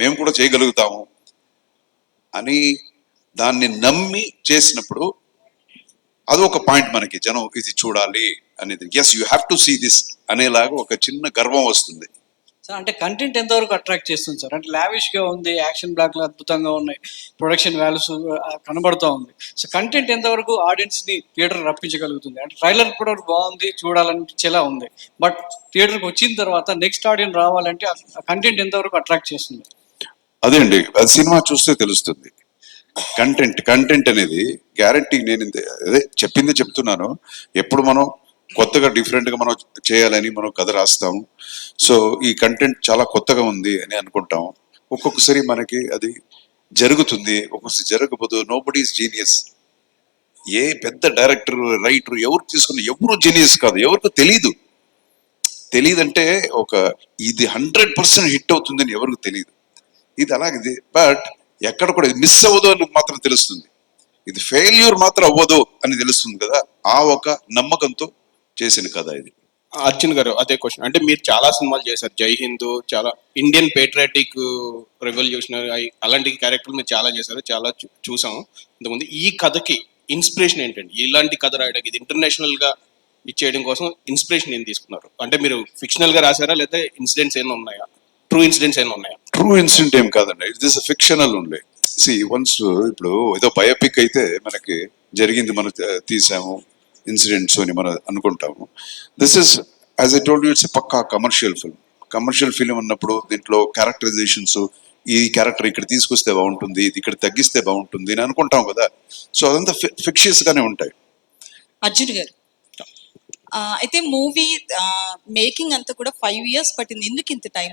మేము కూడా చేయగలుగుతాము అని దాన్ని నమ్మి చేసినప్పుడు అది ఒక పాయింట్ మనకి జనం ఇది చూడాలి అనేది, yes you have to see this అనేలాగా ఒక చిన్న గర్వం వస్తుంది. సార్ అంటే కంటెంట్ ఎంతవరకు అట్రాక్ట్ చేస్తుంది సార్? అంటే లావిష్ గా ఉంది, యాక్షన్ బ్లాక్లు అద్భుతంగా ఉన్నాయి, ప్రొడక్షన్ వాల్యూస్ కనబడుతూ ఉంది. సో కంటెంట్ ఎంతవరకు ఆడియన్స్ ని థియేటర్ రప్పించగలుగుతుంది? అంటే ట్రైలర్ కూడా బాగుంది, చూడాలనిపించేలా ఉంది, బట్ థియేటర్కి వచ్చిన తర్వాత నెక్స్ట్ ఆడియన్స్ రావాలంటే ఆ కంటెంట్ ఎంతవరకు అట్రాక్ట్ చేస్తుంది? అదే అండి, అది సినిమా చూస్తే తెలుస్తుంది. కంటెంట్ అనేది గ్యారంటీ, నేను అదే చెప్తున్నాను. ఎప్పుడు మనం కొత్తగా డిఫరెంట్ గా మనం చేయాలని మనం కథ రాస్తాము. సో ఈ కంటెంట్ చాలా కొత్తగా ఉంది అని అనుకుంటాం. ఒక్కొక్కసారి మనకి అది జరుగుతుంది, ఒక్కొక్కసారి జరగకపోతే. Nobody is genius. ఏ పెద్ద డైరెక్టర్ రైటర్ ఎవరు తీసుకున్న ఎవరు జీనియస్ కాదు, ఎవరికి తెలియదంటే ఒక ఇది 100% హిట్ అవుతుందని ఎవరికి తెలియదు. ఇది అలాగే, బట్ ఎక్కడ కూడా ఇది మిస్ అవ్వదు అని మాత్రం తెలుస్తుంది, ఇది ఫెయిల్యూర్ మాత్రం అవ్వదు అని తెలుస్తుంది కదా. ఆ ఒక నమ్మకంతో చేసిన కథ ఇది. అర్జున్ గారు, అదే క్వశ్చన్. అంటే మీరు చాలా సినిమాలు చేశారు, జై హిందూ, చాలా ఇండియన్ పేట్రియాటిక్, రెవల్యూషనరీ, అలాంటి క్యారెక్టర్లు మీరు చాలా చేశారు, చాలా చూసాము ఇంతకుముందు. ఈ కథకి ఇన్స్పిరేషన్ ఏంటండి? ఇలాంటి కథ రాయడానికి, ఇది ఇంటర్నేషనల్ గా ఇచ్చేయడం కోసం ఇన్స్పిరేషన్ ఏం తీసుకున్నారు? అంటే మీరు ఫిక్షనల్ గా రాశారా, లేకపోతే ఇన్సిడెంట్స్ ఏమైనా ఉన్నాయా, ట్రూ ఇన్సిడెంట్స్ ఏమైనా ఉన్నాయా? ట్రూ ఇన్సిడెంట్ ఏం కాదండి, it is fictional only. C once ఇప్పుడు ఏదో బయోపిక్ అయితే మనకి జరిగింది మనం తీసాము ఇన్సిడెంట్స్ అని మనం అనుకుంటాము. This is, as I told you, it's పక్కా కమర్షియల్ ఫిల్మ్ అన్నప్పుడు దీంట్లో క్యారెక్టరైజేషన్స్, ఈ క్యారెక్టర్ ఇక్కడ తీసుకొస్తే బాగుంటుంది, ఇది ఇక్కడ తగ్గిస్తే బాగుంటుంది అని అనుకుంటాం కదా. సో అదంతా ఫిక్షియస్ గానే ఉంటాయి. అర్జున్ గారు, అయితే మూవీ మేకింగ్ అంతా కూడా 5 years పట్టింది. ఎందుకు ఇంత టైం